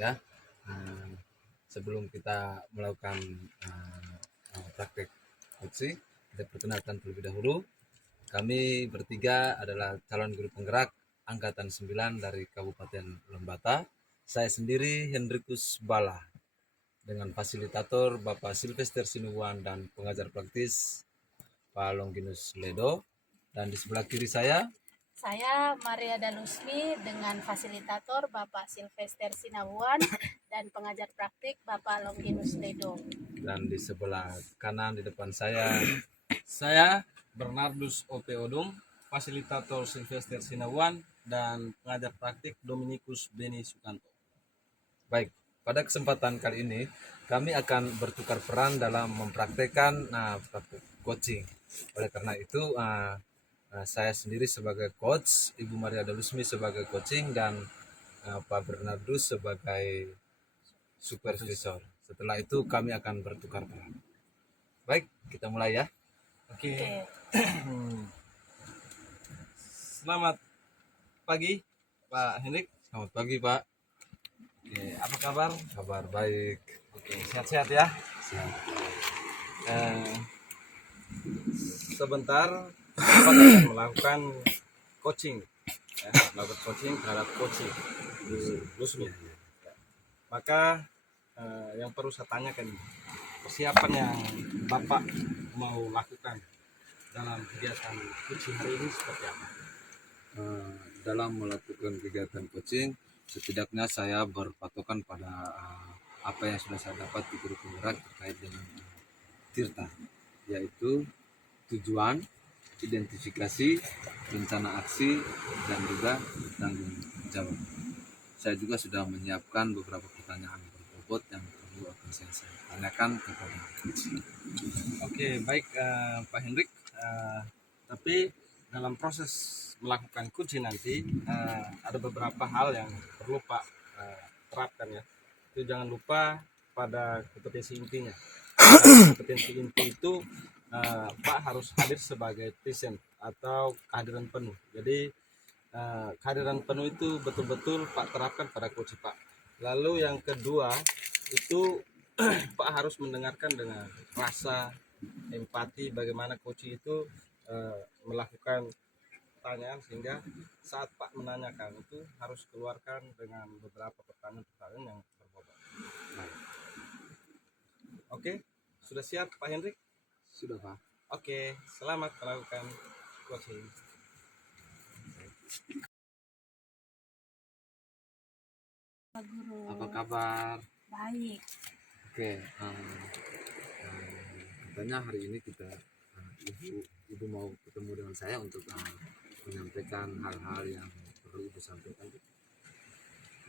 ya. Nah, sebelum kita melakukan praktek coaching, kita perkenalkan terlebih dahulu. Kami bertiga adalah calon guru penggerak Angkatan 9 dari Kabupaten Lembata. Saya sendiri Hendrikus Bala dengan fasilitator Bapak Silvester Sinuwan dan pengajar praktis Pak Longinus Ledo. Dan di sebelah kiri saya Maria Dalusmi dengan fasilitator Bapak Silvester Sinabuan dan pengajar praktik Bapak Longinus Ledo. Dan di sebelah kanan di depan saya Bernardus O.P. Odung, fasilitator Silvester Sinawan, dan pengajar praktik Dominikus Beni Sukanto. Baik, pada kesempatan kali ini kami akan bertukar peran dalam mempraktekkan praktek coaching. Oleh karena itu saya sendiri sebagai coach, Ibu Maria Dalusmi sebagai coaching, dan Pak Bernardus sebagai supervisor. Setelah itu kami akan bertukar peran. Baik, kita mulai ya. Oke. Selamat pagi Pak Hendrik. Selamat pagi Pak. Oke, apa kabar? Kabar baik. Oke, sehat-sehat ya. Siap. Sebentar Bapak akan melakukan coaching, melakukan coaching terhadap coaching di Lusmi. Maka yang perlu saya tanyakan, persiapan yang Bapak mau lakukan dalam kegiatan coaching hari ini seperti apa? Dalam melakukan kegiatan coaching, setidaknya saya berpatokan pada apa yang sudah saya dapat di guru penggerak terkait dengan Tirta, yaitu tujuan, identifikasi, rencana aksi, dan juga tanggung jawab. Saya juga sudah menyiapkan beberapa pertanyaan berbobot yang perlu akan saya tanyakan kepada coach. Oke, baik Pak Hendrik. Tapi dalam proses melakukan coaching nanti ada beberapa hal yang perlu Pak terapkan ya. Itu jangan lupa pada kompetensi intinya. Kompetensi inti itu Pak harus hadir sebagai present atau kehadiran penuh. Jadi kehadiran penuh itu betul-betul Pak terapkan pada coach Pak. Lalu yang kedua itu Pak harus mendengarkan dengan rasa empati bagaimana coach itu melakukan pertanyaan, sehingga saat Pak menanyakan itu harus keluarkan dengan beberapa pertanyaan yang berbobot. Oke, sudah siap Pak Hendrik? Sudah Pak. Oke, selamat melakukan coaching. Pak Guru. Apa kabar? Baik. Oke, katanya hari ini ibu mau ketemu dengan saya untuk menyampaikan hal-hal yang perlu ibu sampaikan,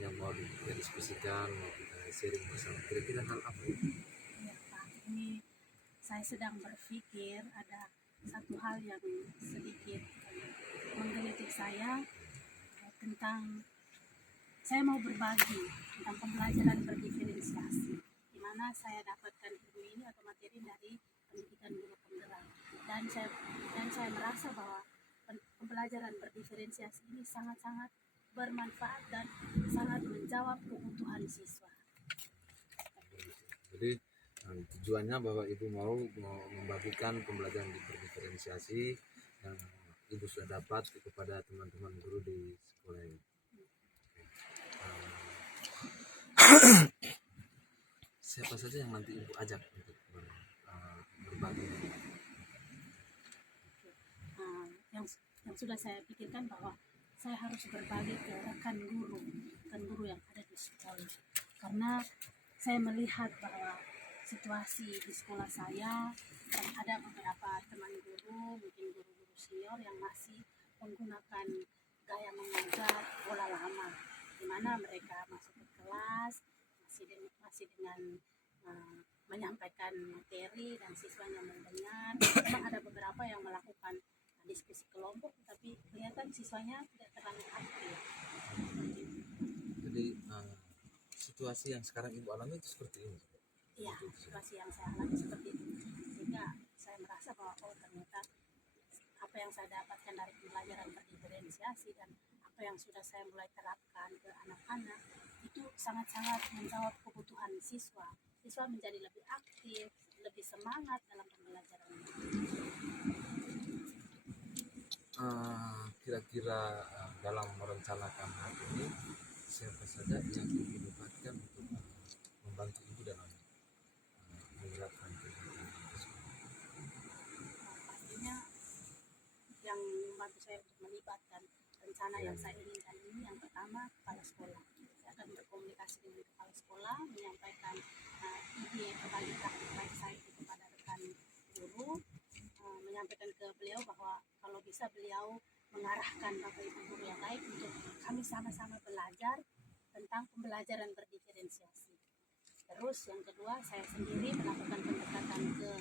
yang mau kita diskusikan, mau kita sharing bersama. Kira-kira hal apa itu? Ya Pak, ini saya sedang berpikir ada satu hal yang sedikit menggelitik saya tentang saya mau berbagi tentang pembelajaran berdiferensiasi, di mana saya dapatkan ilmu ini atau materi dari pendidikan guru penggerak, dan saya merasa bahwa pembelajaran berdiferensiasi ini sangat-sangat bermanfaat dan sangat menjawab kebutuhan siswa. Jadi tujuannya bahwa ibu mau membagikan pembelajaran berdiferensiasi yang ibu sudah dapat kepada teman-teman guru di sekolah ini. Siapa saja yang nanti ibu ajak untuk berbagi? Yang sudah saya pikirkan bahwa saya harus berbagi ke rekan guru yang ada di sekolah, karena saya melihat bahwa situasi di sekolah saya dan ada beberapa teman guru, mungkin guru-guru senior yang masih menggunakan gaya mengajar pola lama, di mana mereka masuk ke kelas masih dengan menyampaikan materi dan siswanya mendengar. Memang ada beberapa yang melakukan diskusi kelompok, tapi kelihatan siswanya tidak terlalu aktif. Jadi situasi yang sekarang ibu alami itu seperti ini? Iya, situasi yang saya alami seperti itu, sehingga saya merasa bahwa ternyata apa yang saya dapatkan dari pembelajaran berdiferensiasi dan apa yang sudah saya mulai terapkan ke anak-anak itu sangat-sangat menjawab kebutuhan siswa. Siswa menjadi lebih aktif, lebih semangat dalam pembelajaran. Kira-kira dalam merencanakan hal ini siapa saja yang dilibatkan untuk membantu ibu dalam menerapkan kegiatan tersebut? Pastinya yang membantu saya untuk melibatkan rencana yang saya inginkan ini, yang pertama kepala sekolah. Saya akan berkomunikasi dengan kepala sekolah, menyampaikan ide berbagi praktik baik saya itu kepada rekan guru, menyampaikan ke beliau bahwa kalau bisa beliau mengarahkan bapak ibu guru yang lain untuk kami sama-sama belajar tentang pembelajaran berdiferensiasi. Terus yang kedua, saya sendiri melakukan pendekatan ke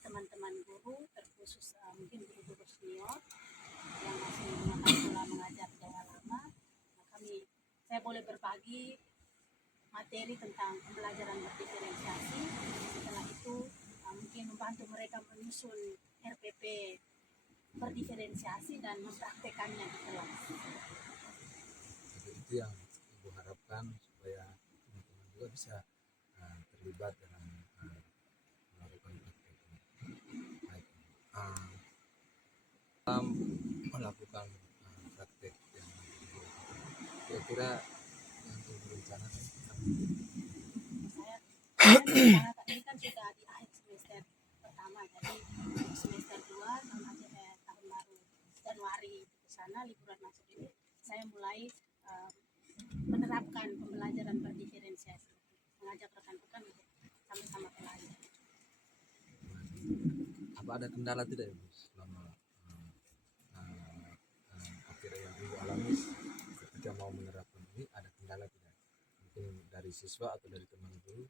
teman-teman guru, terkhusus mungkin guru-guru senior yang masih menggunakan pola mengajar gaya lama. Nah, saya boleh berbagi materi tentang pembelajaran berdiferensiasi. Setelah itu mungkin membantu mereka menyusun RPP berdiferensiasi dan mempraktekannya di kelas. Jadi itu yang ibu harapkan supaya teman-teman juga bisa terlibat dalam melakukan praktek ini. Baik. Dalam melakukan praktek yang kira-kira yang ibu rencanakan Saya merencanakan ini kan sudah di akhir semester pertama, jadi semester 2 tahun baru Januari ke sana liburan masuk ini saya mulai menerapkan pembelajaran berdiferensiasi, mengajak rekan-rekan untuk sama-sama belajar. apa ada kendala tidak ibu selama akhir yang ibu alami ketika mau menerapkan ini, ada kendala tidak mungkin dari siswa atau dari teman guru?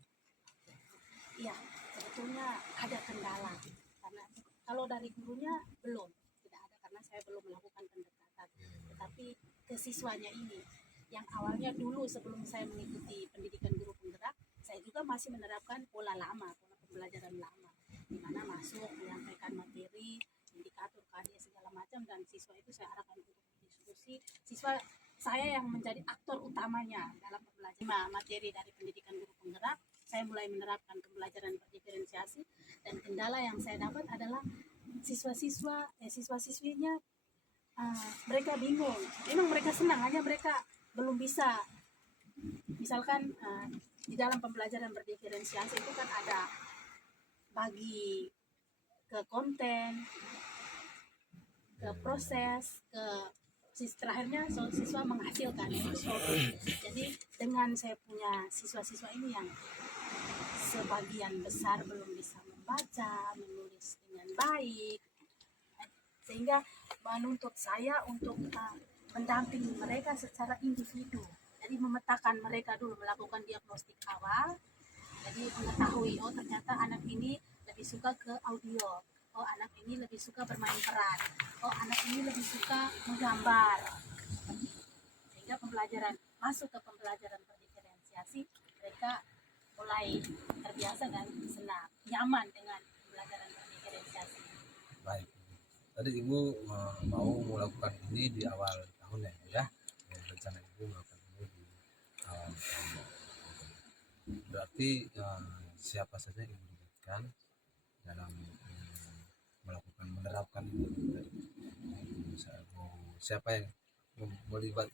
Iya, sebetulnya ada kendala karena kalau dari gurunya tidak ada karena saya belum melakukan pendekatan. Tetapi ke siswanya ini yang awalnya dulu sebelum saya mengikuti pendidikan guru penggerak, saya juga masih menerapkan pola lama, pola pembelajaran lama, di mana masuk menyampaikan materi, indikator KD segala macam, dan siswa itu saya arahkan untuk berdiskusi. Siswa saya yang menjadi aktor utamanya dalam pembelajaran materi dari pendidikan guru penggerak. Saya mulai menerapkan pembelajaran berdiferensiasi, dan kendala yang saya dapat adalah siswa-siswinya mereka bingung. Memang mereka senang, hanya mereka belum bisa. Misalkan di dalam pembelajaran berdiferensiasi itu kan ada bagi ke konten, ke proses, ke terakhirnya siswa menghasilkan. Jadi dengan saya punya siswa-siswa ini yang sebagian besar belum bisa membaca, menulis dengan baik, sehingga menuntut saya untuk mendampingi mereka secara individu. Jadi memetakan mereka dulu, melakukan diagnostik awal, jadi mengetahui oh ternyata anak ini lebih suka ke audio, oh anak ini lebih suka bermain peran, oh anak ini lebih suka menggambar. Sehingga pembelajaran masuk ke pembelajaran berdiferensiasi, mereka mulai terbiasa dan senang, nyaman dengan pembelajaran berdiferensiasi. Baik, tadi ibu mau melakukan ini di awal tahun ya, rencana ibu melakukan ini di awal tahun. Berarti siapa saja yang dilibatkan dalam melakukan menerapkan itu tadi? Siapa yang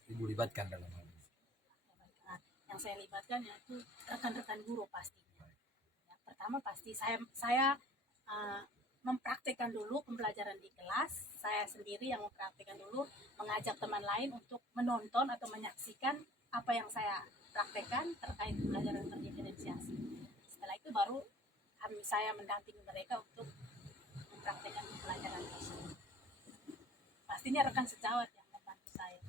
ibu libatkan dalam hal ini? Yang saya libatkan yaitu rekan-rekan guru pastinya. Ya, pertama pasti saya mempraktikkan dulu pembelajaran di kelas. Saya sendiri yang mempraktikkan dulu, mengajak teman lain untuk menonton atau menyaksikan apa yang saya praktekkan terkait pembelajaran berdiferensiasi. Setelah itu baru saya mendampingi mereka untuk mempraktekkan pembelajaran tersebut. Pastinya rekan sejawat yang membantu saya.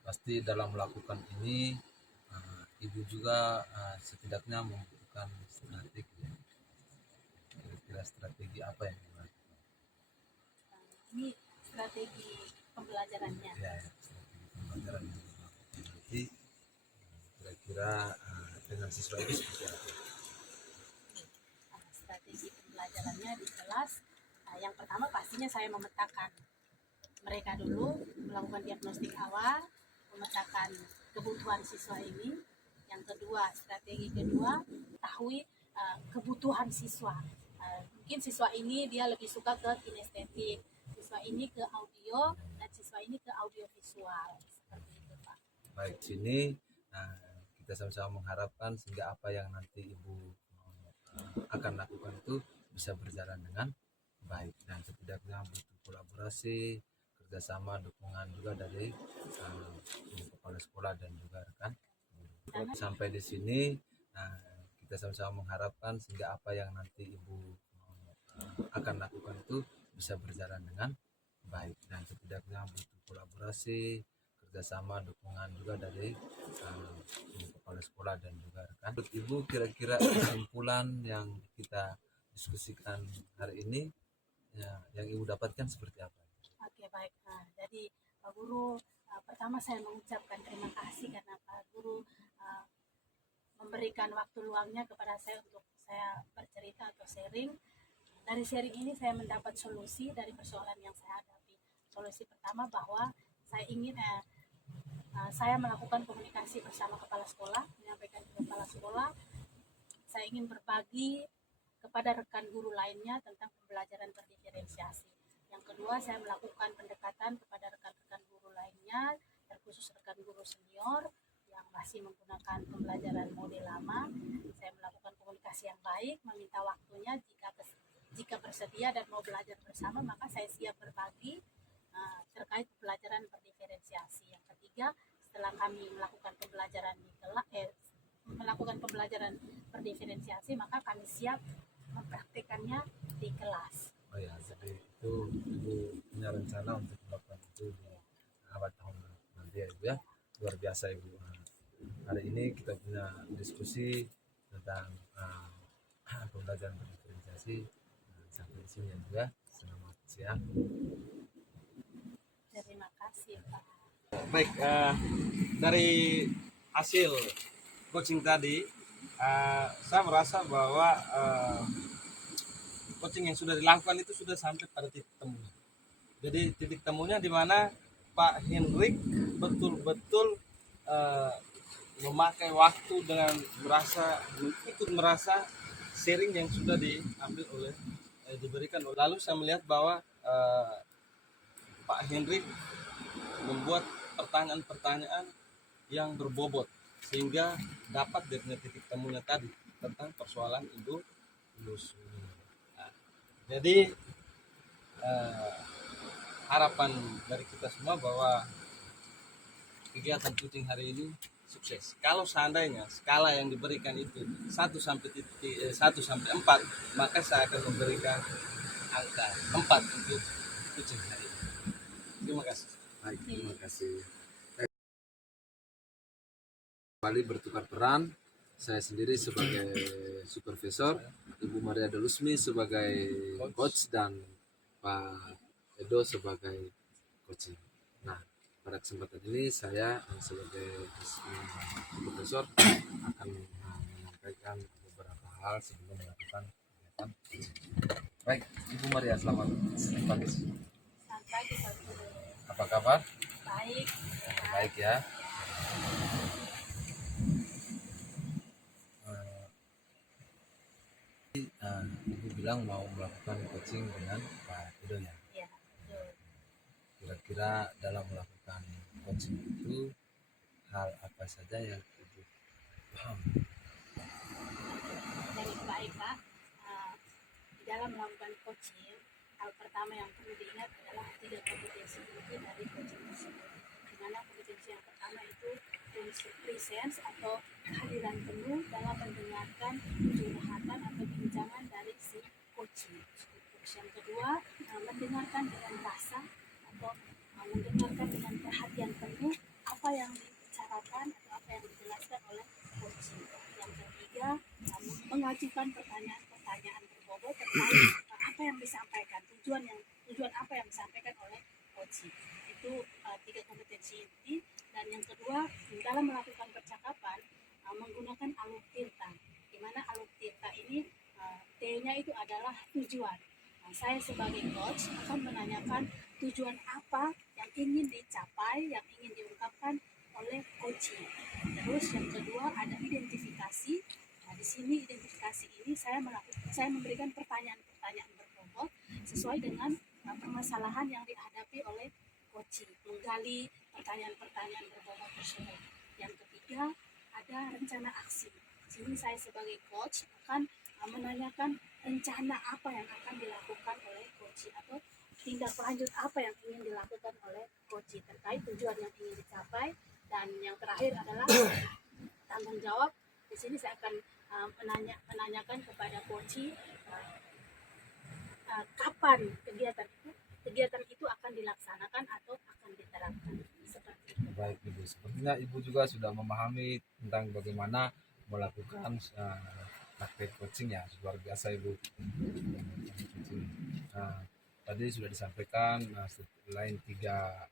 Pasti dalam melakukan ini ibu juga setidaknya membutuhkan strategi. Kira-kira strategi apa yang dilakukan? Ini strategi pembelajarannya. Ya, strategi pembelajaran yang dilakukan. Nanti kira-kira dengan siswa itu seperti apa? Strategi pembelajarannya di kelas, yang pertama pastinya saya memetakan mereka dulu, melakukan diagnostik awal, memetakan kebutuhan siswa ini. Yang kedua, strategi kedua, ketahui kebutuhan siswa. Mungkin siswa ini dia lebih suka ke kinestetik, siswa ini ke audio, dan siswa ini ke audiovisual. Seperti itu, Pak. Baik, sini kita sama-sama mengharapkan sehingga apa yang nanti Ibu akan lakukan itu bisa berjalan dengan baik, dan setidaknya butuh kolaborasi, kerjasama, dukungan juga dari kepala sekolah dan juga rekan guru. Sampai di sini kita sama-sama mengharapkan sehingga apa yang nanti Ibu akan lakukan itu bisa berjalan dengan baik, dan setidaknya butuh kolaborasi, kerjasama, dukungan juga dari kepala sekolah dan juga rekan. Menurut Ibu, kira-kira kesimpulan yang kita diskusikan hari ini yang Ibu dapatkan seperti apa? Oke, baik. Jadi Pak Guru, pertama saya mengucapkan terima kasih karena Pak Guru memberikan waktu luangnya kepada saya untuk saya bercerita atau sharing. Dari sharing ini saya mendapat solusi dari persoalan yang saya hadapi. Solusi pertama bahwa saya ingin saya melakukan komunikasi bersama kepala sekolah, menyampaikan ke kepala sekolah, saya ingin berbagi kepada rekan guru lainnya tentang pembelajaran berdiferensiasi. Yang kedua, saya melakukan pendekatan kepada rekan-rekan guru lainnya, terkhusus rekan guru senior yang masih menggunakan pembelajaran model lama. Saya melakukan komunikasi yang baik, meminta waktunya jika bersedia dan mau belajar bersama, maka saya siap berbagi terkait pembelajaran berdiferensiasi. Yang ketiga, setelah kami melakukan pembelajaran berdiferensiasi, maka kami siap mempraktikkannya di kelas. Oh ya, jadi itu Ibu punya rencana untuk melakukan itu di awal tahun nanti ya Ibu ya. Luar biasa Ibu. Hari ini kita punya diskusi tentang pembelajaran berdiferensiasi. Sampai di sini ya Ibu ya. Selamat siang. Terima kasih, Pak. Baik, dari hasil coaching tadi, saya merasa bahwa coaching yang sudah dilakukan itu sudah sampai pada titik temu. Jadi titik temunya di mana Pak Hendrik betul-betul memakai waktu dengan ikut merasa sharing yang sudah diambil oleh diberikan. Lalu saya melihat bahwa Pak Hendrik membuat pertanyaan-pertanyaan yang berbobot sehingga dapat dari titik temunya tadi tentang persoalan industri. Jadi harapan dari kita semua bahwa kegiatan coaching hari ini sukses. Kalau seandainya skala yang diberikan itu 1 sampai 4, maka saya akan memberikan angka 4 untuk coaching hari ini. Terima kasih. Baik, terima kasih. Kembali bertukar peran, saya sendiri sebagai supervisor, Ibu Maria Delusmi sebagai coach, dan Pak Edo sebagai coaching. Nah, pada kesempatan ini saya sebagai supervisor akan menyampaikan beberapa hal sebelum melakukan kegiatan coaching. Baik, Ibu Maria, selamat pagi. Selamat pagi, Pak Guru. Apa kabar? Baik. Baik ya. Ibu bilang mau melakukan coaching dengan Pak Edo ya. Ya, betul. Kira-kira dalam melakukan coaching itu hal apa saja yang Ibu paham? Baik, Pak. Di dalam melakukan coaching, hal pertama yang perlu diingat adalah 3 kompetensi inti dari coaching tersebut. Di mana kompetensi yang pertama itu presence atau kehadiran penuh dalam mendengarkan curhatan atau bincangan dari si coaching. Terus yang kedua, mendengarkan dengan rasa atau mendengarkan dengan perhatian penuh apa yang dibicarakan atau apa yang dijelaskan oleh coaching. Yang ketiga, mengajukan pertanyaan berbobot terkait apa yang disampaikan, tujuan apa yang disampaikan oleh coaching. Itu 3 kompetensi inti. Dan yang kedua, dalam melakukan percakapan menggunakan alur tirta, di mana alur tirta ini T-nya itu adalah tujuan. Saya sebagai coach akan menanyakan tujuan apa yang ingin dicapai, yang ingin diungkapkan oleh coaching. Terus yang kedua ada identifikasi. Nah, di sini identifikasi ini saya memberikan pertanyaan-pertanyaan berbobot sesuai dengan permasalahan yang dihadapi oleh coaching, menggali pertanyaan-pertanyaan berbobot tersebut. Yang ketiga ada rencana aksi. Di sini saya sebagai coach akan menanyakan rencana apa yang akan dilakukan oleh coaching atau tindak lanjut apa yang ingin dilakukan oleh coaching terkait tujuan yang ingin dicapai. Dan yang terakhir adalah tanggung jawab. Di sini saya akan menanyakan kepada coaching kapan kegiatan itu akan dilaksanakan atau akan diterapkan. Seperti itu. Baik Ibu, sepertinya Ibu juga sudah memahami tentang bagaimana melakukan praktek coaching ya, luar biasa Ibu. Nah, tadi sudah disampaikan selain tiga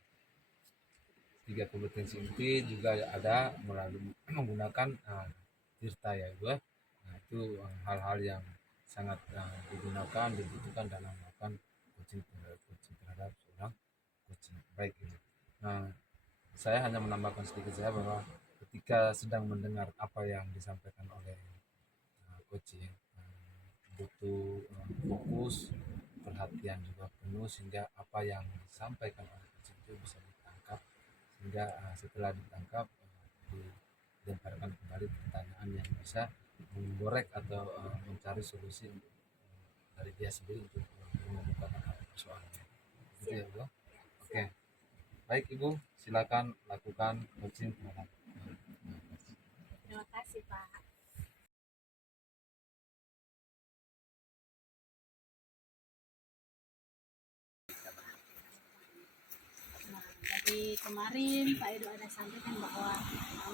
kompetensi inti juga ada melalui menggunakan tirta ya Ibu. Nah, itu hal-hal yang sangat dibutuhkan dalam melakukan coaching terhadap seorang coaching. Baik Ibu. Nah, saya hanya menambahkan sedikit saya bahwa ketika sedang mendengar apa yang disampaikan oleh coaching butuh fokus, perhatian juga penuh sehingga apa yang disampaikan oleh coaching itu bisa ditangkap sehingga setelah ditangkap dilemparkan kembali pertanyaan yang bisa menggorek atau mencari solusi dari dia sendiri untuk menemukan persoalannya. Gitu ya Bu. Oke. Baik Ibu, silakan lakukan coaching terhadap. Terima kasih Pak. Nah, jadi kemarin Pak Edo ada sampaikan bahwa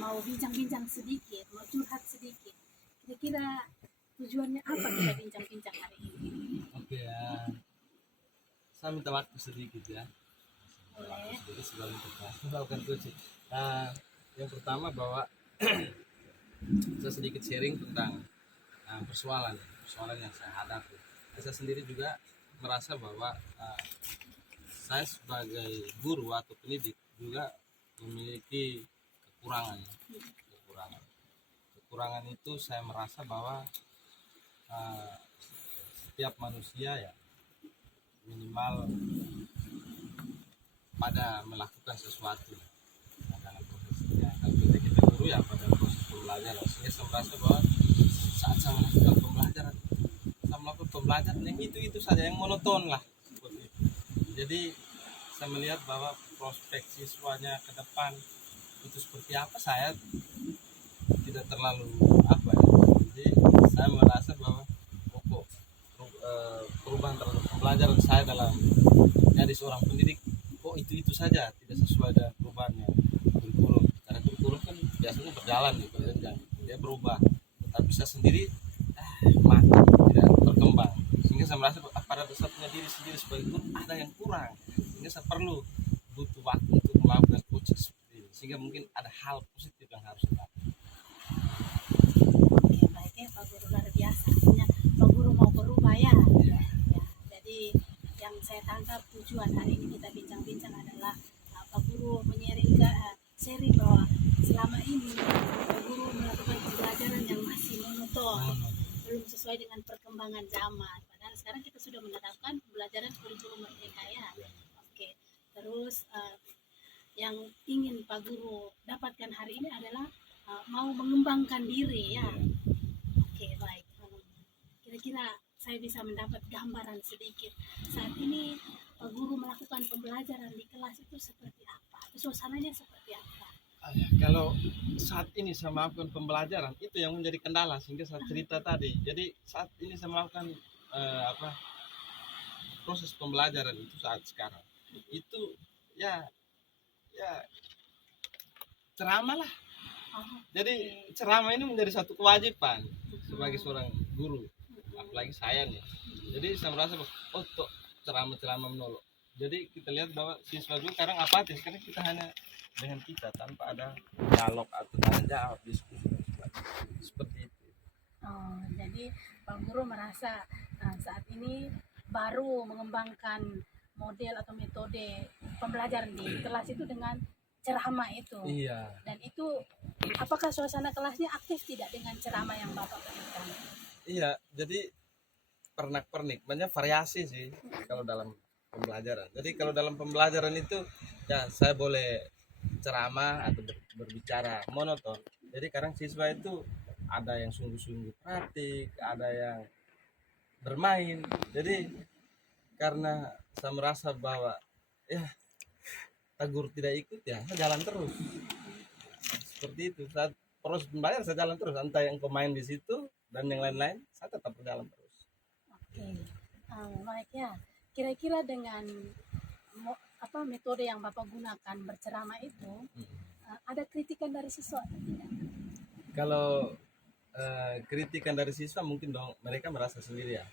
mau bincang-bincang sedikit, mau curhat sedikit. Kira-kira tujuannya apa kita bincang-bincang hari ini? Oke ya, saya minta waktu sedikit ya. Boleh. Jadi sebelum kita melakukan coaching. Yang pertama bahwa saya sedikit sharing tentang persoalan yang saya hadapi. Saya sendiri juga merasa bahwa saya sebagai guru atau pendidik juga memiliki kekurangan. Kekurangan itu saya merasa bahwa setiap manusia ya minimal pada melakukan sesuatu dalam prosesnya. Kalau kita guru ya pada proses pembelajaran. Saya merasa bahwa saat saya melakukan pembelajaran yang itu saja yang monoton lah seperti itu. Jadi saya melihat bahwa prospek siswanya ke depan itu seperti apa saya tidak terlalu jadi saya merasa bahwa pokok perubahan terhadap pembelajaran saya dalam jadi seorang pendidik itu saja tidak sesuai dengan perubahannya kurikulum. Karena kurikulum kan biasanya berjalan gitu dan dia berubah, tetapi saya sendiri mati tidak berkembang, sehingga saya merasa pada dasarnya diri sendiri sebagai guru ada yang kurang, sehingga saya butuh waktu untuk melakukan coaching seperti ini, sehingga mungkin ada hal positif yang harus dilakukan. Oke, baiknya Pak Guru luar biasa. Artinya Pak Guru mau berubah ya. Ya. Jadi yang saya tangkap tujuan hari ini kita bincang-bincang adalah Pak Guru sharing bahwa selama ini Pak Guru melakukan pembelajaran yang masih monoton, belum sesuai dengan perkembangan zaman. Padahal sekarang kita sudah menerapkan pembelajaran kurikulum merdeka ya. Oke. Terus yang ingin Pak Guru dapatkan hari ini adalah mau mengembangkan diri ya. Oke, baik. Kira-kira saya bisa mendapat gambaran sedikit. Saat ini Pak Guru melakukan pembelajaran di kelas itu seperti apa? Suasananya seperti apa? Kalau saat ini saya melakukan pembelajaran itu yang menjadi kendala, sehingga saya cerita tadi. Jadi saat ini saya melakukan proses pembelajaran itu saat sekarang itu ya ceramah lah. Jadi ceramah ini menjadi satu kewajiban sebagai seorang guru, apalagi saya nih. Jadi saya merasa ceramah menolong. Jadi kita lihat bahwa siswa juga sekarang apatis karena kita hanya dengan kita tanpa ada dialog atau tanya jawab, diskusi seperti itu. Oh, jadi Pak Guru merasa saat ini baru mengembangkan model atau metode pembelajaran di kelas itu dengan ceramah itu. Iya. Dan itu apakah suasana kelasnya aktif tidak dengan ceramah yang Bapak berikan? Iya, jadi pernak-pernik, banyak variasi sih kalau dalam pembelajaran. Jadi kalau dalam pembelajaran itu ya saya boleh ceramah atau berbicara monoton. Jadi kadang siswa itu ada yang sungguh-sungguh praktik, ada yang bermain. Jadi karena saya merasa bahwa ya tegur tidak ikut ya saya jalan terus. Seperti itu. Saat proses pembelajaran saya jalan terus, entah yang pemain di situ dan yang lain-lain saya tetap berjalan terus. Oke, baik ya. Kira-kira dengan metode yang Bapak gunakan berceramah itu, ada kritikan dari siswa atau tidak? Kalau kritikan dari siswa mungkin dong mereka merasa sendiri ya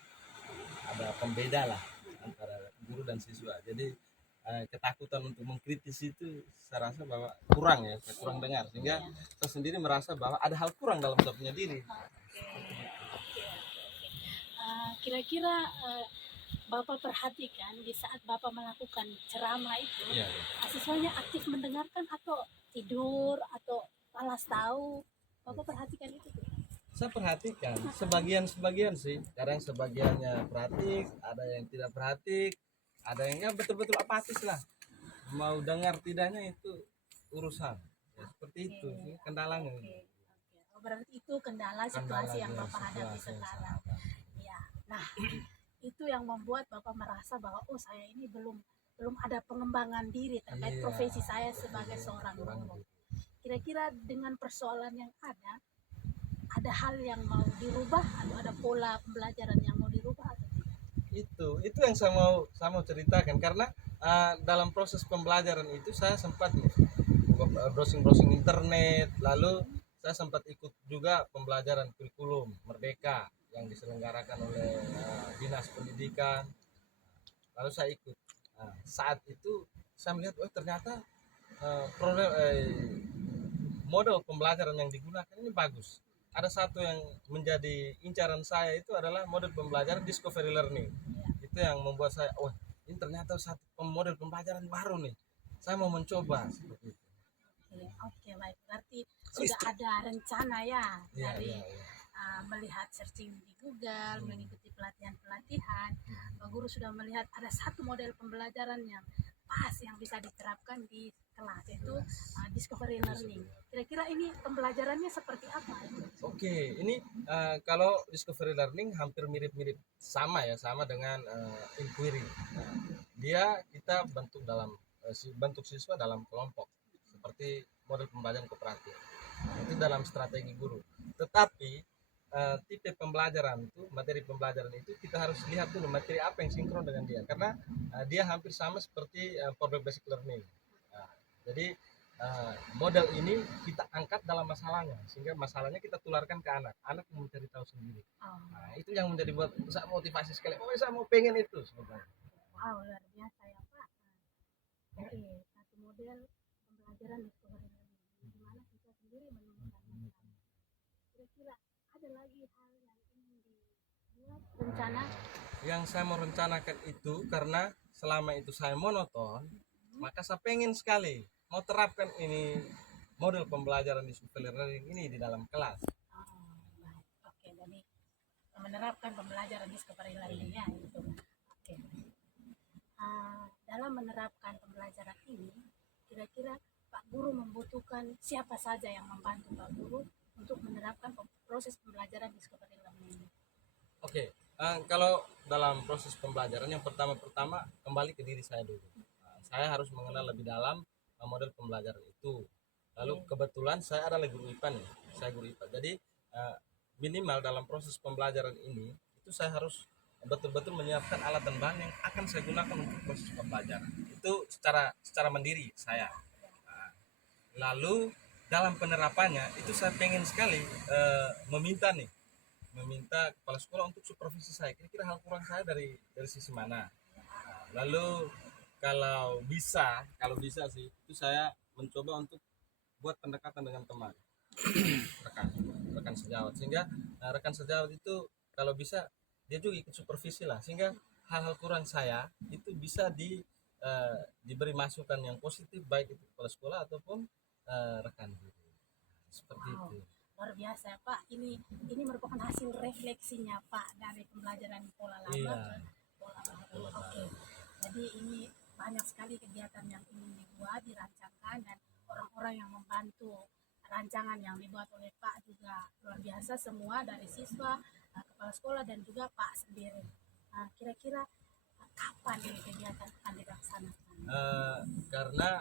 ada pembeda lah antara guru dan siswa. Jadi ketakutan untuk mengkritis itu saya rasa bahwa kurang ya, saya kurang dengar sehingga saya sendiri merasa bahwa ada hal kurang dalam saya punya diri. Kira-kira Bapak perhatikan di saat Bapak melakukan ceramah itu, Iya. siswanya aktif mendengarkan atau tidur atau malas tahu? Bapak perhatikan itu tidak? Saya perhatikan sebagian sih, kadang sebagiannya perhatik, ada yang tidak perhatik, ada yang ya betul-betul apatis lah, mau dengar tidaknya itu urusan ya, seperti itu sih kendalanya. Oke. Oh, berarti itu kendala situasi yang Kendalanya, Bapak hadapi situasi yang sekarang. saya hadapi. Ya, nah itu yang membuat Bapak merasa bahwa oh saya ini belum ada pengembangan diri terkait Iya. profesi saya sebagai seorang Kurang guru. gitu. Kira-kira dengan persoalan yang ada hal yang mau dirubah atau ada pola pembelajaran yang mau dirubah atau tidak? Itu yang saya mau ceritakan karena dalam proses pembelajaran itu saya sempat browsing internet, lalu saya sempat ikut juga pembelajaran kurikulum Merdeka yang diselenggarakan oleh Dinas Pendidikan, lalu saya ikut. Saat itu saya melihat ternyata model pembelajaran yang digunakan ini bagus. Ada satu yang menjadi incaran saya itu adalah model pembelajaran discovery learning. Itu yang membuat saya, ini ternyata satu model pembelajaran baru nih. Saya mau mencoba seperti itu. Oke, baik. Berarti sudah ada rencana ya dari melihat searching di Google, mengikuti pelatihan-pelatihan. Pak Guru sudah melihat ada satu model pembelajaran yang pas yang bisa diterapkan di kelas, yaitu discovery learning. Kira-kira ini pembelajarannya seperti apa? Oke, ini kalau discovery learning hampir mirip-mirip sama dengan inquiry. Dia kita bentuk dalam bentuk siswa dalam kelompok seperti model pembelajaran kooperatif. Itu dalam strategi guru. Tetapi tipe pembelajaran itu, materi pembelajaran itu kita harus lihat dulu materi apa yang sinkron dengan dia karena dia hampir sama seperti problem basic learning. Jadi model ini kita angkat dalam masalahnya sehingga masalahnya kita tularkan ke anak yang mencari tahu sendiri. Itu yang menjadi buat saya motivasi sekali. Saya mau pengen itu sebenarnya. Wow, luar biasa ya Pak. Oke, satu model pembelajaran discovery learning di mana kita sendiri menemukan masalah. Kira-kira ada lagi hal yang ingin dibuat rencana? Yang saya mau rencanakan itu karena selama itu saya monoton, maka saya pengen sekali mau terapkan ini model pembelajaran di discovery learning ini di dalam kelas. Baik. Oke, jadi menerapkan pembelajaran discovery learning ya itu. Oke. Dalam menerapkan pembelajaran ini, kira-kira Pak Guru membutuhkan siapa saja yang membantu Pak Guru untuk menerapkan proses pembelajaran discovery learning? Oke, kalau dalam proses pembelajaran yang pertama kembali ke diri saya dulu. Saya harus mengenal lebih dalam model pembelajaran itu. Lalu kebetulan saya adalah guru IPA nih, saya guru IPA. Jadi minimal dalam proses pembelajaran ini itu saya harus betul-betul menyiapkan alat dan bahan yang akan saya gunakan untuk proses pembelajaran. Itu secara mandiri saya. Lalu dalam penerapannya itu saya pengen sekali meminta kepala sekolah untuk supervisi saya. Kira-kira hal kurang saya dari sisi mana. Lalu kalau bisa sih itu saya mencoba untuk buat pendekatan dengan teman rekan sejawat sehingga rekan sejawat itu kalau bisa dia juga ikut supervisi lah sehingga hal-hal kurang saya itu bisa diberi masukan yang positif baik itu kepala sekolah ataupun rekan guru seperti Wow, itu. luar biasa ya, Pak. Ini merupakan hasil refleksinya Pak dari pembelajaran pola lama Iya. ke pola baru. Oke. Jadi ini banyak sekali kegiatan yang ingin dibuat, dirancangkan, dan orang-orang yang membantu rancangan yang dibuat oleh Pak juga luar biasa semua, dari siswa, kepala sekolah, dan juga Pak sendiri. Kira-kira kapan ini kegiatan akan dilaksanakan? Karena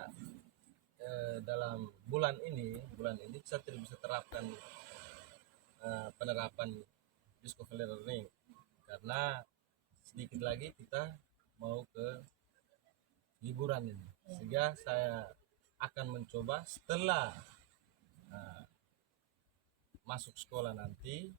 dalam bulan ini kita tidak bisa terapkan penerapan discovery learning karena sedikit lagi kita mau ke liburan ini, sehingga saya akan mencoba setelah masuk sekolah nanti.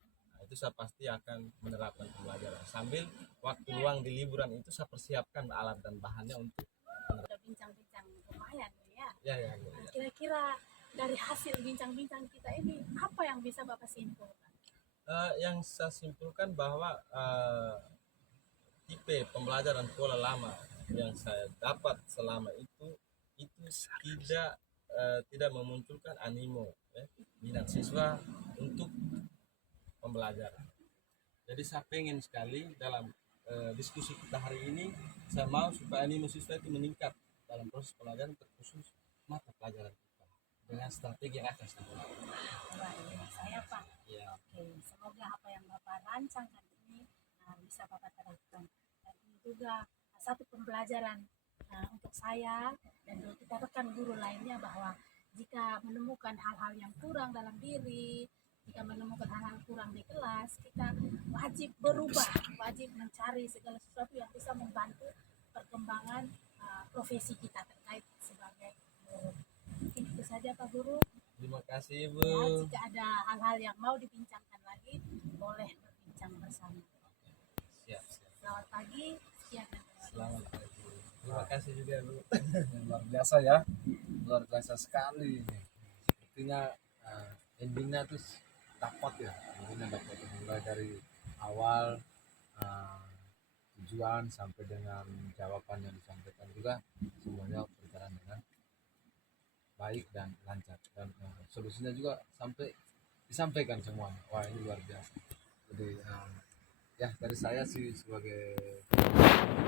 Itu saya pasti akan menerapkan pembelajaran sambil waktu luang di liburan itu saya persiapkan alat dan bahannya untuk Udah bincang-bincang lumayan ya. ya. Kira-kira dari hasil bincang-bincang kita ini apa yang bisa Bapak simpulkan? Yang saya simpulkan bahwa tipe pembelajaran pola lama yang saya dapat selama itu tidak memunculkan animo minat siswa untuk pembelajaran. Jadi saya pengen sekali dalam diskusi kita hari ini, saya mau supaya animo siswa itu meningkat dalam proses pelajaran, terkhusus mata pelajaran kita dengan strategi yang akan saya gunakan. Luar biasa ya Pak. Ya. Oke, semoga apa yang Bapak rancangkan ini bisa Bapak terapkan. Dan ini juga satu pembelajaran untuk saya dan untuk kita rekan guru lainnya, bahwa jika menemukan hal-hal yang kurang dalam diri, jika menemukan hal-hal kurang di kelas, kita wajib berubah, wajib mencari segala sesuatu yang bisa membantu perkembangan profesi kita terkait sebagai guru. Mungkin itu saja Pak Guru. Terima kasih Ibu. Ya, jika ada hal-hal yang mau dibincangkan lagi, boleh berbincang bersama. Siap. Selamat pagi, sekian dan terima kasih. Selamat pagi. Terima kasih juga Bu. Luar biasa ya, luar biasa sekali ini. Sepertinya endingnya tuh dapat ya, endingnya dapat mulai dari awal tujuan sampai dengan jawaban yang disampaikan juga semuanya berjalan dengan baik dan lancar, dan solusinya juga sampai disampaikan semuanya. Wah, ini luar biasa. Jadi ya dari saya sih sebagai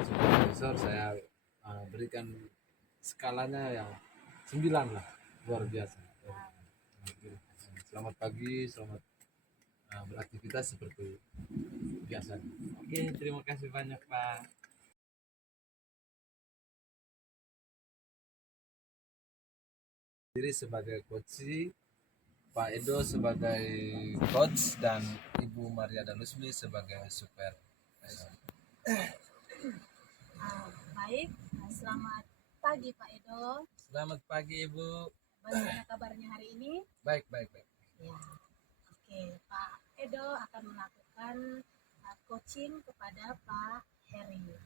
supervisor, saya berikan skalanya yang 9 lah, luar biasa. Selamat pagi, selamat beraktivitas seperti biasa. Oke, terima kasih banyak Pak. Diri sebagai coach, Pak Edo sebagai coach, dan Ibu Maria Dalusmi sebagai supervisor. Baik, selamat pagi Pak Edo. Selamat pagi Ibu. Bagaimana kabarnya hari ini? Baik. Ya, oke. Pak Edo akan melakukan coaching kepada Pak Heri.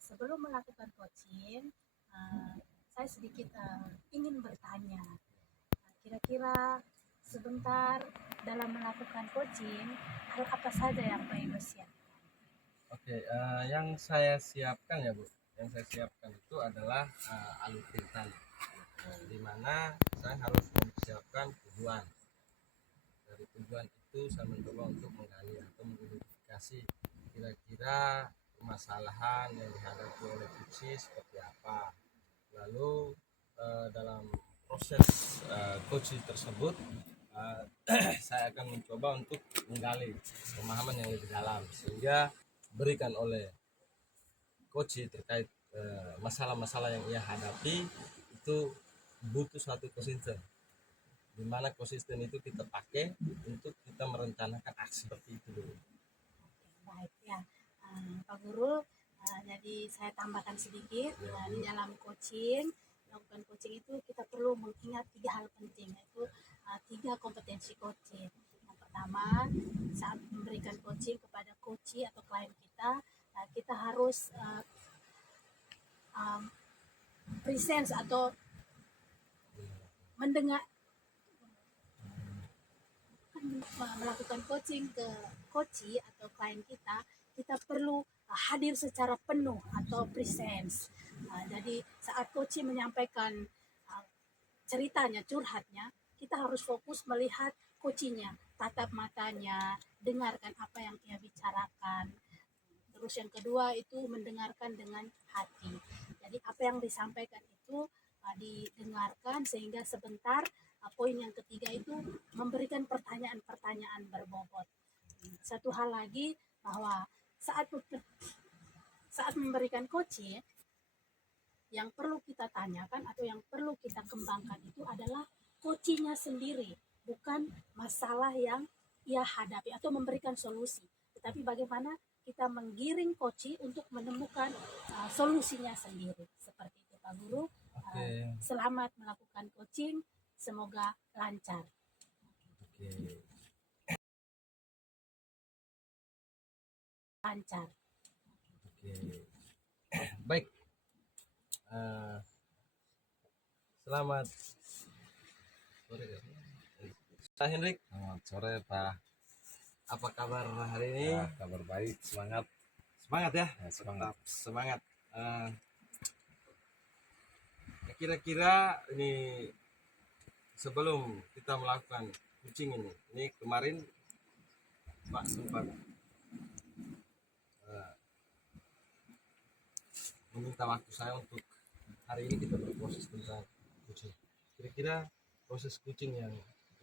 Sebelum melakukan coaching, saya sedikit ingin bertanya. Kira-kira sebentar dalam melakukan coaching, hal apa saja yang Pak Edo siapkan? Oke, yang saya siapkan ya Bu. Yang saya siapkan itu adalah alur cerita, di mana saya harus mempersiapkan tujuan. Dari tujuan itu saya mencoba untuk menggali atau mengidentifikasi kira-kira permasalahan yang dihadapi oleh coach seperti apa. Lalu dalam proses coach tersebut saya akan mencoba untuk menggali pemahaman yang lebih dalam, sehingga berikan oleh coach terkait masalah-masalah yang ia hadapi itu butuh suatu konsisten, di mana konsisten itu kita pakai untuk kita merencanakan aksi seperti itu dulu. Baik ya, Pak Guru. Jadi saya tambahkan sedikit, di dalam melakukan coaching itu kita perlu mengingat 3 hal penting, yaitu 3 kompetensi coaching. Yang pertama, saat memberikan coaching kepada coach atau klien kita, kita harus presence atau mendengar, melakukan coaching ke coach atau klien kita kita perlu hadir secara penuh atau presence. Jadi saat coach menyampaikan ceritanya, curhatnya, kita harus fokus melihat coachnya, tatap matanya, dengarkan apa yang ia bicarakan. Terus yang kedua itu mendengarkan dengan hati. Jadi apa yang disampaikan itu didengarkan sehingga sebentar. Poin yang ketiga itu memberikan pertanyaan-pertanyaan berbobot. Satu hal lagi bahwa saat memberikan coaching, yang perlu kita tanyakan atau yang perlu kita kembangkan itu adalah coachingnya sendiri, bukan masalah yang ia hadapi atau memberikan solusi, tetapi bagaimana kita menggiring coach untuk menemukan solusinya sendiri. Seperti itu Pak Guru. Selamat melakukan coaching, semoga lancar. Lancar. Baik. Selamat sore Pak Hendrik. Selamat sore Pak. Apa kabar hari ini? Kabar baik, semangat. Semangat ya? Semangat. Tetap semangat. Kira-kira ini sebelum kita melakukan coaching ini kemarin Pak sempat meminta waktu saya untuk hari ini kita berproses tentang coaching. Kira-kira proses coaching yang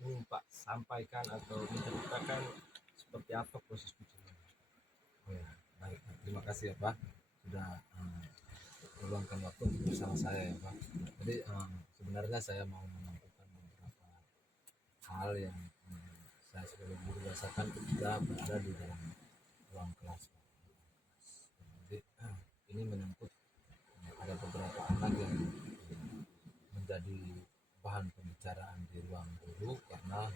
ingin Pak sampaikan atau menceritakan seperti apa proses coaching? Oh ya, baik. Terima kasih ya Pak sudah meluangkan waktu untuk bersama saya ya Pak. Jadi sebenarnya saya mau menyampaikan beberapa hal yang saya sudah rasakan ketika berada di dalam ruang kelas Pak. Jadi ini menyangkut ada beberapa anak yang menjadi bahan pembicaraan di ruang guru karena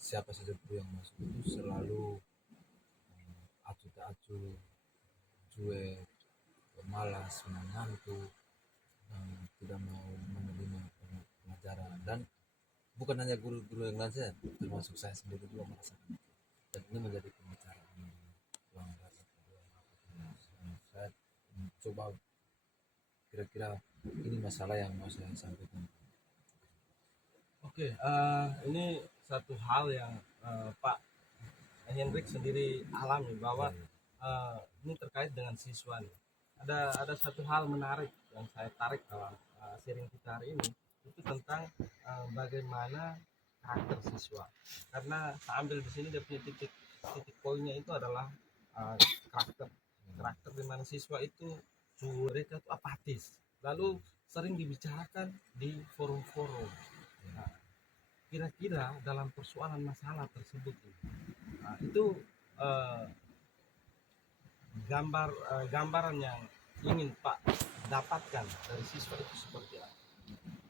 siapa saja guru yang masuk itu selalu acuh tak acuh, cuek, malas, mengantuk, tidak mau menerima pelajaran. Dan bukan hanya guru-guru yang lain saja, termasuk saya sendiri juga merasakan. Dan ini menjadi pembicaraan di ruang kelas. Saya coba kira-kira ini masalah yang mau saya sampaikan. Oke, ini satu hal yang Pak Hendrik sendiri alami bahwa ini terkait dengan siswa nih. Ada satu hal menarik yang saya tarik dalam sharing kita hari ini itu tentang bagaimana karakter siswa. Karena saya ambil di sini dia punya titik poinnya itu adalah karakter di mana siswa itu mereka itu apatis, lalu sering dibicarakan di forum-forum. Nah, kira-kira dalam persoalan masalah tersebut itu gambaran yang ingin Pak dapatkan dari siswa itu seperti apa?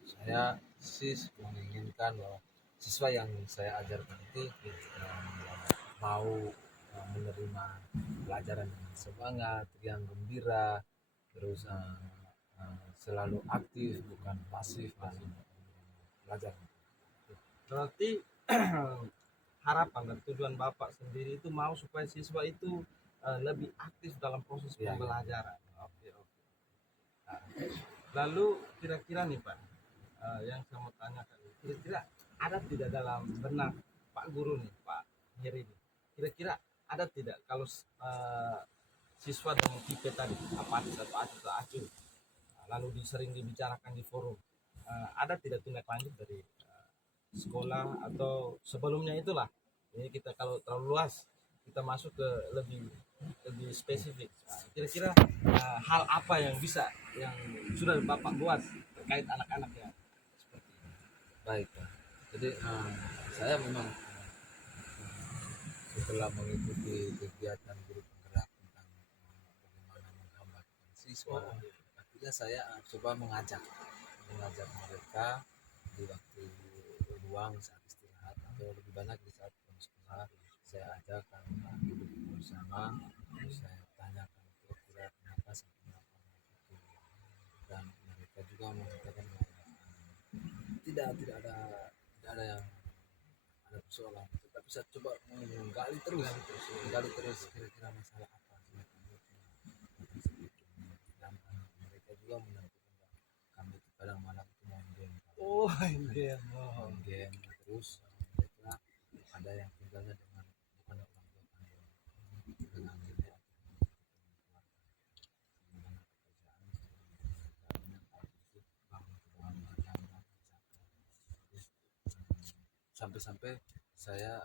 Saya sih menginginkan bahwa siswa yang saya ajarkan itu mau menerima pelajaran dengan semangat, yang gembira, terus selalu aktif bukan pasif dalam pelajaran. Berarti harapan dan tujuan Bapak sendiri itu mau supaya siswa itu lebih aktif dalam proses pembelajaran. Oke. Nah, lalu kira-kira nih Pak, yang saya mau tanyakan, kira-kira ada tidak dalam benak Pak Guru nih, Pak Heri nih, kira-kira ada tidak kalau siswa dengan tipe tadi apatis atau acuh, lalu sering dibicarakan di forum, ada tidak tindak lanjut dari sekolah atau sebelumnya itulah? Ini kita kalau terlalu luas kita masuk ke lebih spesifik. Kira-kira hal apa yang sudah Bapak buat terkait anak-anak ya seperti ini? Baik Pak. Jadi saya memang setelah mengikuti kegiatan guru penggerak tentang bagaimana menghambatkan siswa, akhirnya saya coba mengajak mereka di waktu luang saat istirahat atau lebih banyak di saat pulang sekolah. Saya ajak duduk bersama, saya tanyakan kira-kira kenapa sampai melakukan itu, dan mereka juga mengatakan bahwa tidak ada yang ada persoalan, tetapi bisa coba menggali terus kira-kira masalah apa sih dan mereka juga menentukan bahwa kami itu kadang malam itu main game main game terus mereka ada yang tinggalnya dengan bukan orang tua kandung dengan nenek atau dengan keluarga pekerjaan sampai-sampai saya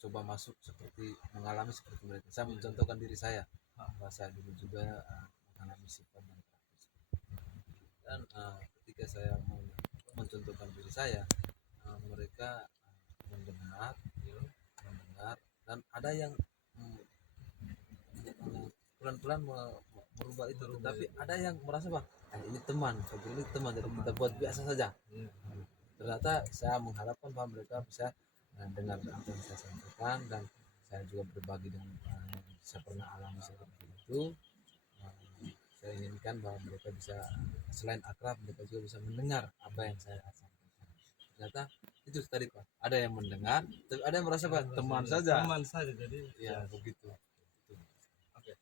coba masuk seperti mengalami seperti mereka. Saya mencontohkan diri saya bahwa saya dulu juga mengalami sifat dan karakter seperti itu. Dan ketika saya mencontohkan diri saya, mereka mendengar, mendengar dan ada yang pelan-pelan merubah itu, tapi ada yang merasa bahwa ini teman, ini teman, jadi kita buat biasa saja. Ternyata saya mengharapkan bahwa mereka bisa dengar apa yang saya sampaikan dan saya juga berbagi dengan saya pernah alami seperti itu. Saya inginkan bahwa mereka bisa selain akrab mereka juga bisa mendengar apa yang saya sampaikan. Ternyata itu tadi Pak, ada yang mendengar, tapi ada yang merasa Pak teman saja. Jadi Ya begitu. Oke.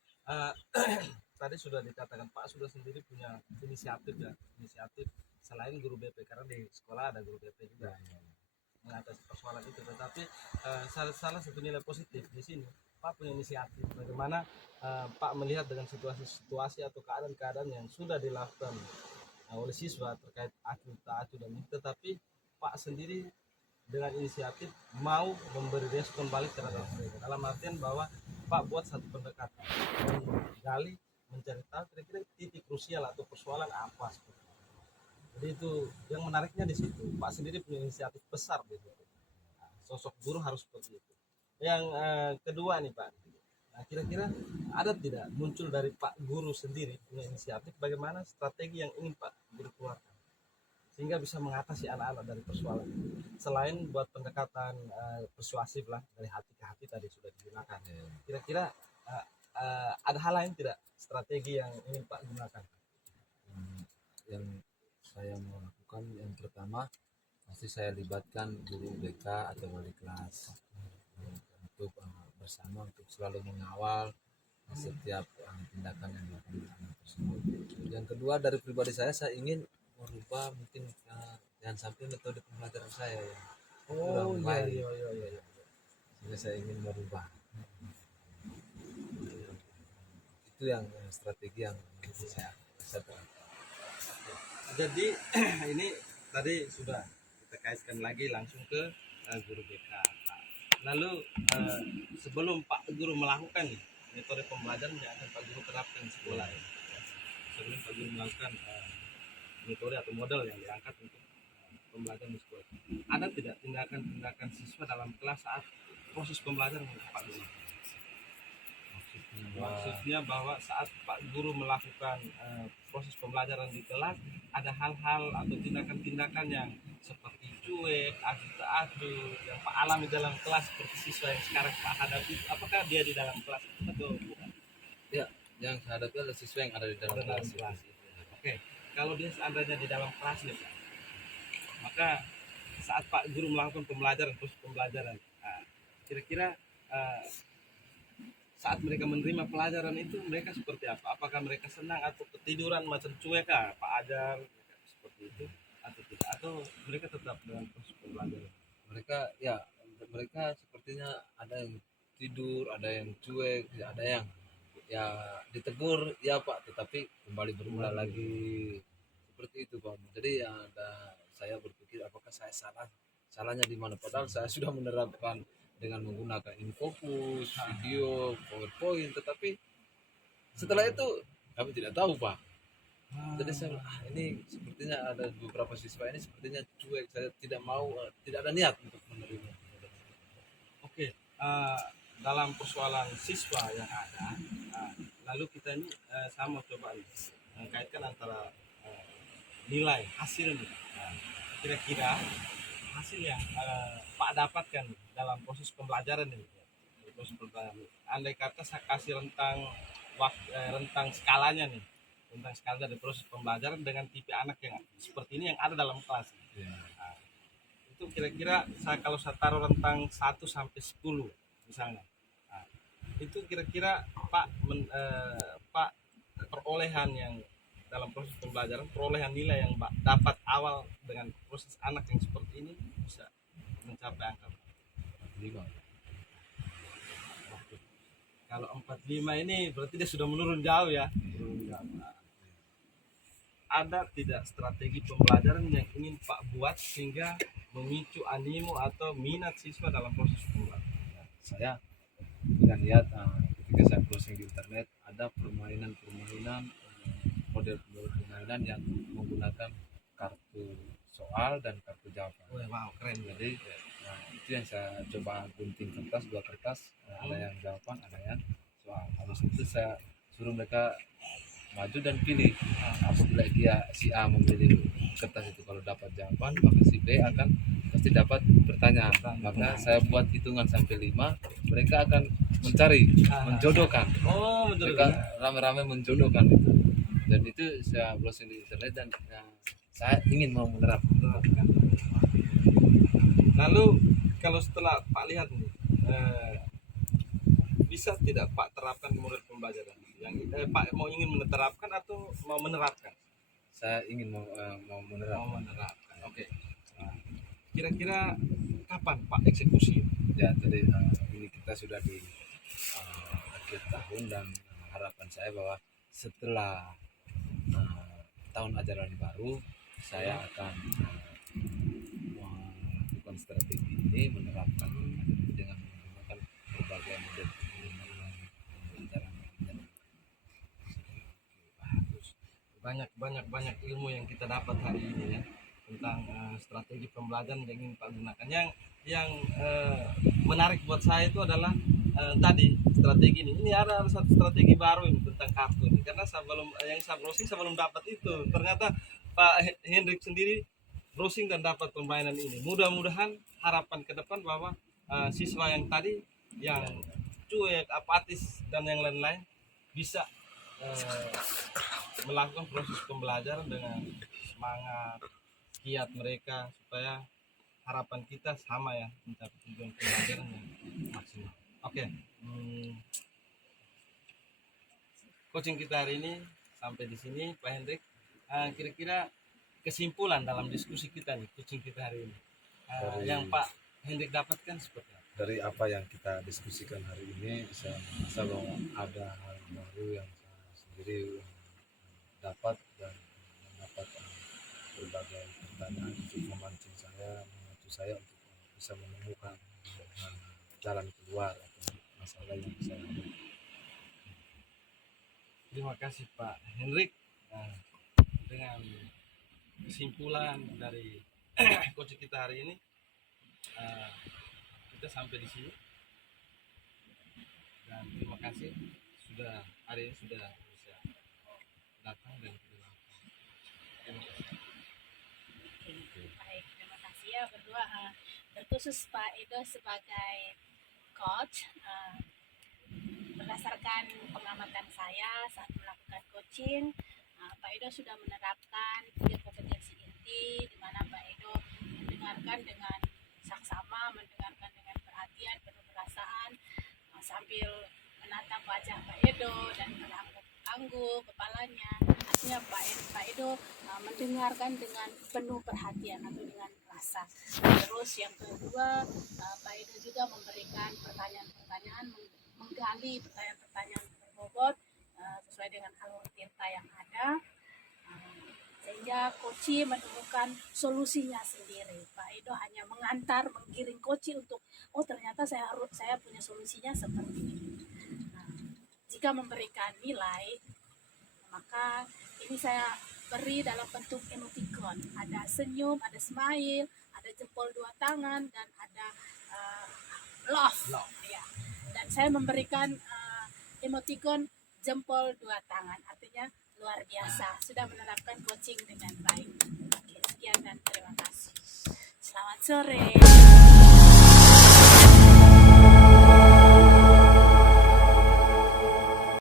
Tadi sudah dikatakan Pak sudah sendiri punya inisiatif selain guru BP, karena di sekolah ada guru BP juga mengatasi persoalan itu. Tetapi salah satu nilai positif di sini Pak punya inisiatif bagaimana Pak melihat dengan situasi atau keadaan-keadaan yang sudah dilakukan oleh siswa terkait acu tak acu dan itu, tetapi Pak sendiri dengan inisiatif mau memberi respon balik terhadap mereka, dalam artian bahwa Pak buat satu pendekatan menggali, mencari tahu kira-kira titik krusial atau persoalan apa seperti itu. Jadi itu yang menariknya di situ. Pak sendiri punya inisiatif besar di situ. Nah, sosok guru harus seperti itu. Yang kedua nih Pak, nah, kira-kira ada tidak muncul dari Pak guru sendiri punya inisiatif bagaimana strategi yang ingin Pak guru keluarkan sehingga bisa mengatasi anak-anak dari persoalan itu, selain buat pendekatan persuasif lah dari hati ke hati tadi sudah digunakan. Kira-kira ada hal lain tidak strategi yang ingin Pak gunakan? Yang saya mau lakukan yang pertama pasti saya libatkan guru BK atau wali kelas untuk bersama untuk selalu mengawal setiap tindakan yang dilakukan anak tersebut. Yang kedua dari pribadi saya ingin merubah mungkin jangan sampai metode pembelajaran saya ya kurang baik. Jadi saya ingin merubah. Itu yang strategi yang saya terapkan. Jadi ini tadi sudah kita kaitkan lagi langsung ke guru BK. Lalu sebelum Pak guru melakukan metode pembelajaran yang akan Pak guru terapkan di sekolah ya. Sebelum Pak guru melakukan metode atau model yang diangkat untuk pembelajaran di sekolah, ada tidak tindakan-tindakan siswa dalam kelas saat proses pembelajaran Pak guru? Maksudnya bahwa saat Pak guru melakukan proses pembelajaran di kelas ada hal-hal atau tindakan-tindakan yang seperti cuek, adu yang Pak alami dalam kelas seperti siswa yang sekarang Pak hadapi, apakah dia di dalam kelas atau bukan? Ya, yang saya hadapi adalah siswa yang ada di dalam kelas. Oke, kalau dia seandainya di dalam kelas nih Pak, maka saat Pak guru melakukan pembelajaran proses pembelajaran, kira-kira saat mereka menerima pelajaran itu mereka seperti apa? Apakah mereka senang atau ketiduran macam cuek Pak ajar seperti itu atau tidak? Atau mereka tetap dengan proses pembelajaran? Mereka sepertinya ada yang tidur, ada yang cuek, ada yang ya ditegur ya Pak, tetapi kembali berulang lagi seperti itu Pak. Jadi ya saya berpikir apakah saya salahnya di mana? Padahal saya sudah menerapkan dengan menggunakan infocus, video, PowerPoint, tetapi setelah itu kami tidak tahu Pak. Jadi saya ini sepertinya ada beberapa siswa ini sepertinya cuek, saya tidak ada niat untuk menerima. Oke, dalam persoalan siswa yang ada, lalu kita ini sama coba kaitkan antara nilai hasil nih. Kira-kira hasil yang Pak dapatkan dalam proses pembelajaran ini, andai kata saya kasih rentang skalanya nih, rentang skala dari proses pembelajaran dengan tipe anak yang seperti ini yang ada dalam kelas. Nah, itu itu kira-kira kalau saya taruh rentang 1 sampai 10 misalnya. Nah, itu kira-kira Pak perolehan yang dalam proses pembelajaran, perolehan nilai yang Pak dapat awal dengan proses anak yang seperti ini bisa mencapai angka 5. kalau 45 ini berarti dia sudah menurun jauh ya. Ada tidak strategi pembelajaran yang ingin Pak buat sehingga memicu animo atau minat siswa dalam proses pembelajaran? Saya punya niat ketika saya browsing di internet ada permainan model permainan yang menggunakan kartu soal dan kartu jawaban. Wow, keren. Jadi itu yang saya coba gunting kertas, 2 kertas, ada yang jawaban, ada yang soal. Habis itu saya suruh mereka maju dan pilih. Apabila si A memilih kertas itu, kalau dapat jawaban maka si B akan pasti dapat pertanyaan. Maka saya buat hitungan sampai 5, mereka akan mencari, menjodohkan. Mereka rame-rame menjodohkan itu. Dan itu saya browsing di internet dan saya ingin mau menerapkan. Lalu kalau setelah Pak lihat nih, bisa tidak Pak terapkan model pembelajaran yang Pak ingin menerapkan atau mau menerapkan? Saya ingin mau menerapkan. Oke. Nah, kira-kira kapan Pak eksekusi? Ya, jadi ini kita sudah di akhir tahun dan harapan saya bahwa setelah tahun ajaran baru saya akan melakukan strategi ini, menerapkan dengan menggunakan berbagai model pembelajaran. Banyak ilmu yang kita dapat hari ini ya tentang strategi pembelajaran yang ingin Pak gunakan. Yang menarik buat saya itu adalah tadi strategi ini ada satu strategi baru ini tentang kartu ini, karena saya belum dapat itu. Ternyata Pak Hendrik sendiri browsing dan dapat permainan ini. Mudah-mudahan harapan ke depan bahwa siswa yang tadi yang cuek, apatis dan yang lain-lain bisa melakukan proses pembelajaran dengan semangat, giat mereka, supaya harapan kita sama ya, mencapai tujuan pembelajaran yang maksimal. Oke. Coaching kita hari ini sampai di sini, Pak Hendrik. Kira-kira kesimpulan dalam diskusi kita nih, coaching kita hari ini, yang Pak Hendrik dapatkan seperti apa? Dari apa yang kita diskusikan hari ini, saya merasa bahwa ada hal baru yang saya sendiri dapat dan mendapat berbagai pertanyaan untuk memancing saya, membantu saya untuk bisa menemukan jalan keluar atau masalah yang saya hadapi. Terima kasih Pak Hendrik. Dengan kesimpulan dari coaching kita hari ini, kita sampai di sini. Dan terima kasih hari ini sudah bisa datang dan kita lakukan. Terima kasih. Baik, terima kasih ya berdua. Terkhusus Pak Edo sebagai coach, berdasarkan pengamatan saya saat melakukan coaching, Pak Edo sudah menerapkan 3 kompetensi inti, di mana Pak Edo mendengarkan dengan saksama, mendengarkan dengan perhatian, penuh perasaan, sambil menatap wajah Pak Edo dan mengangguk kepalanya. Artinya Pak Edo mendengarkan dengan penuh perhatian atau dengan rasa. Terus yang kedua, Pak Edo juga memberikan pertanyaan-pertanyaan, menggali pertanyaan-pertanyaan berbobot sesuai dengan alur cerita yang ada, sehingga koci menemukan solusinya sendiri. Pak Edo hanya mengantar, menggiring koci untuk, ternyata saya punya solusinya seperti ini. Jika memberikan nilai, maka ini saya beri dalam bentuk emoticon. Ada senyum, ada smile, ada jempol 2 tangan, dan ada love. Ya. Dan saya memberikan emoticon jempol 2 tangan, artinya luar biasa, sudah menerapkan coaching dengan baik. Oke, sekian dan terima kasih. Selamat sore.